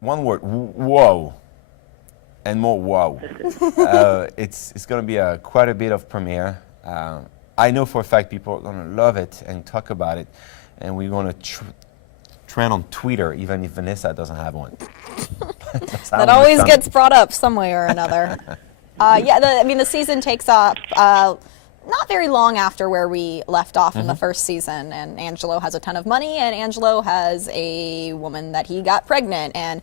One word, whoa, and more whoa. It's going to be quite a bit of premiere. I know for a fact people are going to love it and talk about it, and we're going to trend on Twitter, even if Vanessa doesn't have one. That always gets brought up some way or another. The season takes up not very long after where we left off in the first season, and Angelo has a ton of money, and Angelo has a woman that he got pregnant, and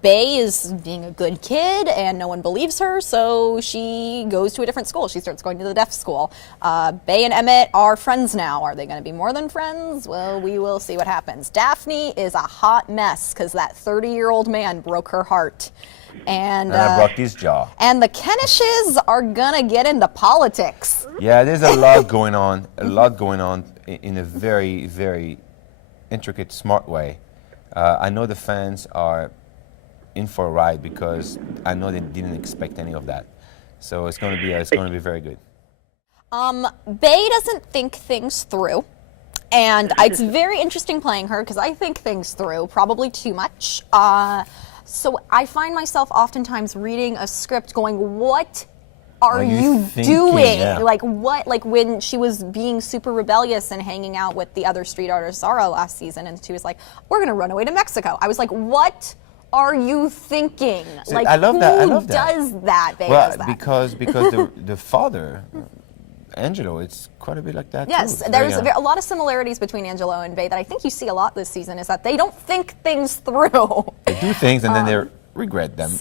Bay is being a good kid, and no one believes her, so she goes to a different school. She starts going to the deaf school. Bay and Emmett are friends now. Are they going to be more than friends? Well, we will see what happens. Daphne is a hot mess because that 30-year-old man broke her heart. And I broke his jaw. And the Kenishes are gonna get into politics. Yeah, there's a lot going on. In a very, very intricate, smart way. I know the fans are in for a ride because I know they didn't expect any of that. So it's going to be very good. Bay doesn't think things through. And it's very interesting playing her because I think things through, probably too much. So I find myself oftentimes reading a script going, what are you doing? Yeah. Like when she was being super rebellious and hanging out with the other street artist Zara last season, and she was like, we're going to run away to Mexico. I was like, what are you thinking? See, I love that. Who does that? Bay well, does that. because the father, Angelo, it's quite a bit like that yes, too. there's a lot of similarities between Angelo and Bay that I think you see a lot this season, is that they don't think things through. They do things and then they regret them and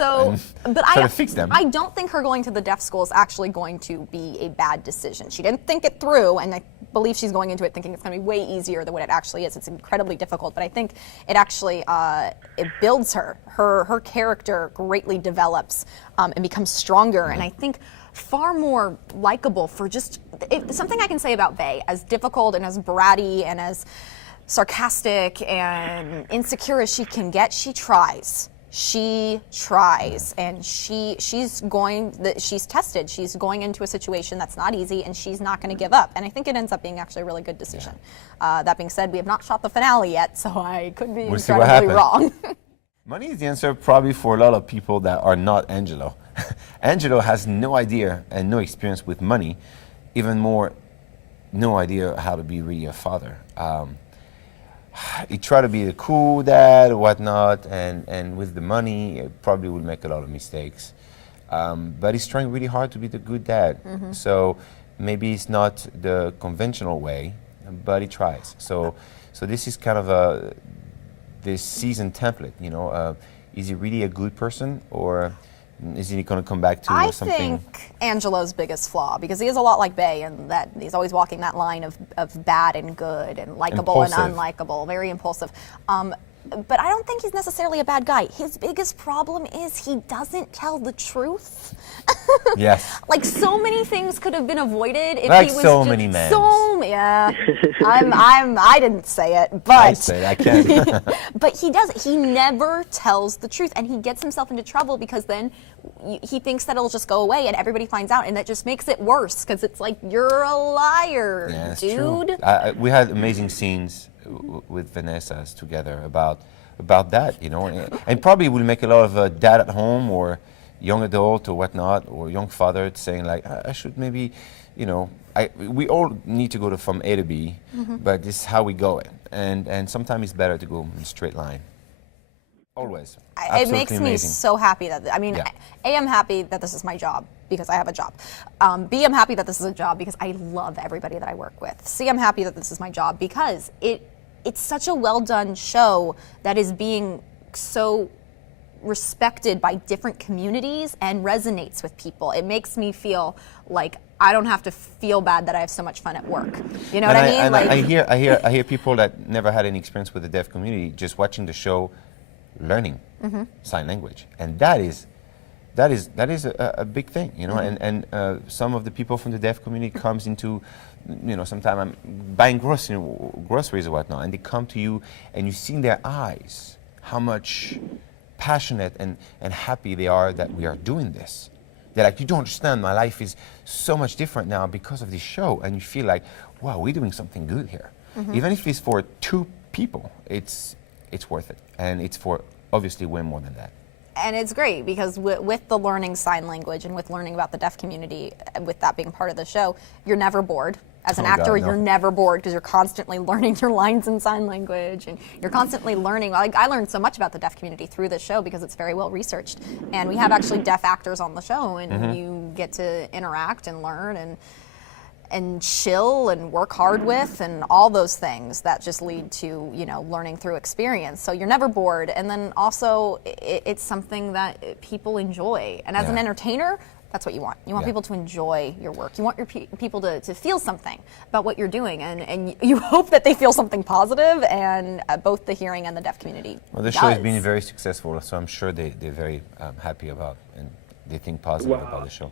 try to fix them. I don't think her going to the deaf school is actually going to be a bad decision. She didn't think it through, and I believe she's going into it thinking it's going to be way easier than what it actually is. It's incredibly difficult, but I think it actually it builds her. Her character greatly develops and becomes stronger, and I think far more likable for just something I can say about Bay, as difficult and as bratty and as sarcastic and insecure as she can get, she tries. She tries, and she's tested. She's going into a situation that's not easy, and she's not going to give up. And I think it ends up being actually a really good decision. Yeah. That being said, we have not shot the finale yet, so I could be incredibly wrong. Money is the answer probably for a lot of people that are not Angelo. Angelo has no idea and no experience with money, even more no idea how to be really a father. He tried to be the cool dad or whatnot, and with the money, it probably will make a lot of mistakes. But he's trying really hard to be the good dad. So maybe it's not the conventional way, but he tries. So this is kind of this season template, you know. Is he really a good person, or is he going to come back to something? I think Angelo's biggest flaw, because he is a lot like Bay, and that he's always walking that line of bad and good and likable and unlikable, very impulsive. But I don't think he's necessarily a bad guy. His biggest problem is he doesn't tell the truth. Yes. Like, so many things could have been avoided if like he was so many men. Yeah. I didn't say it, but I say it, I can. But he does. He never tells the truth, and he gets himself into trouble because then he thinks that it'll just go away, and everybody finds out, and that just makes it worse because it's like, you're a liar, dude. True. We had amazing scenes with Vanessa together about that, you know, and probably will make a lot of dad at home or young adult or whatnot, or young father saying like, I should maybe, you know, we all need to go from A to B, but this is how we go it, and sometimes it's better to go in a straight line. Always. It makes me so happy that, A, I'm happy that this is my job because I have a job. B, I'm happy that this is a job because I love everybody that I work with. C, I'm happy that this is my job because it's such a well done show that is being so respected by different communities and resonates with people. It makes me feel like I don't have to feel bad that I have so much fun at work. You know what I mean? And like, I hear people that never had any experience with the deaf community just watching the show, learning sign language, and that is a big thing, you know. And some of the people from the deaf community comes into, you know, sometimes I'm buying groceries or whatnot, and they come to you, and you see in their eyes how much passionate and happy they are that we are doing this. They're like, you don't understand, my life is so much different now because of this show, and you feel like, wow, we're doing something good here. Even if it's for 2 people, it's worth it, and it's for obviously way more than that. And it's great because with the learning sign language and with learning about the deaf community, with that being part of the show, you're never bored. As an actor, God, no. you're never bored because you're constantly learning your lines in sign language, and you're constantly learning. Like, I learned so much about the deaf community through this show because it's very well researched, and we have actually deaf actors on the show, and you get to interact and learn and chill and work hard with, and all those things that just lead to, you know, learning through experience. So you're never bored, and then also it's something that people enjoy, and as an entertainer, that's what you want. You want people to enjoy your work. You want your people to feel something about what you're doing, and you hope that they feel something positive, and both the hearing and the deaf community. Well, the show has been very successful, so I'm sure they're very happy about, and they think positive about the show.